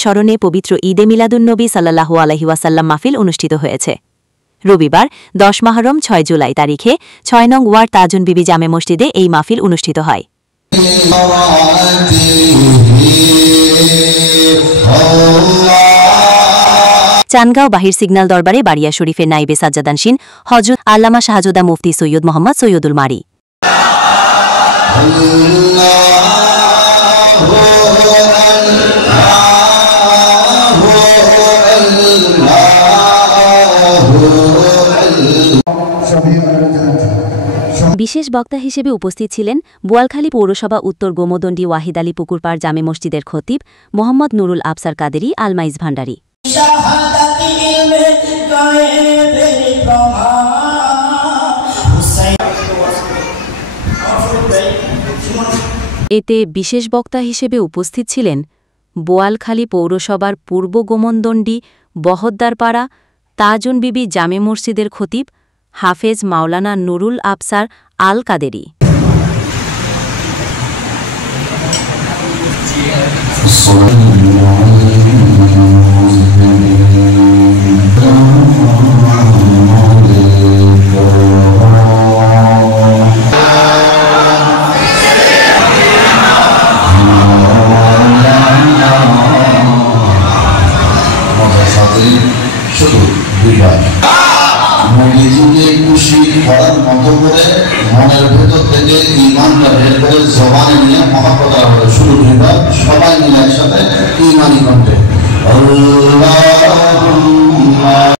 স্মরণে পবিত্র ঈদে মিলাদুন্নবী সাল্লাল্লাহু আলাইহি ওয়াসাল্লাম মাহফিল অনুষ্ঠিত হয়েছে। রবিবার 10 মুহররম 6 জুলাই তারিখে 6 নং ওয়ার্ড তাজুন বিবি জামে মসজিদে এই মাহফিল অনুষ্ঠিত হয়। চানগাঁও বাহির সিগন্যাল দরবারে বাড়িয়া শরীফের নাইবে সাজ্জাদানশীন হযরত আল্লামা শাহজাদা মুফতি সৈয়দ মোহাম্মদ সৈয়দুল মারি বিশেষ বক্তা হিসেবে উপস্থিত ছিলেন বোয়ালখালী পৌরসভা উত্তর গোমদণ্ডী ওয়াহিদ আলী পুকুরপাড় জামে মসজিদের খতিব মোহাম্মদ নুরুল আবসার কাদেরী আলমাইজ ভান্ডারী। এতে বিশেষ বক্তা হিসেবে উপস্থিত ছিলেন বোয়ালখালী পৌরসভার পূর্ব গোমনদণ্ডী বহদ্দারপাড়া তাজুন বিবি জামে মসজিদের খতিব হাফেজ মাওলানা নুরুল আবসার আল কাদেরী। শুধু নিজেকে খুশি করার মতো করে মনের ভেতর থেকে ঈমানটা বের করে জবানে নিয়ে মহব্বত হবে। শুধু সবাই মিলে একসাথে ঈমানি কণ্ঠে আল্লাহুম্মা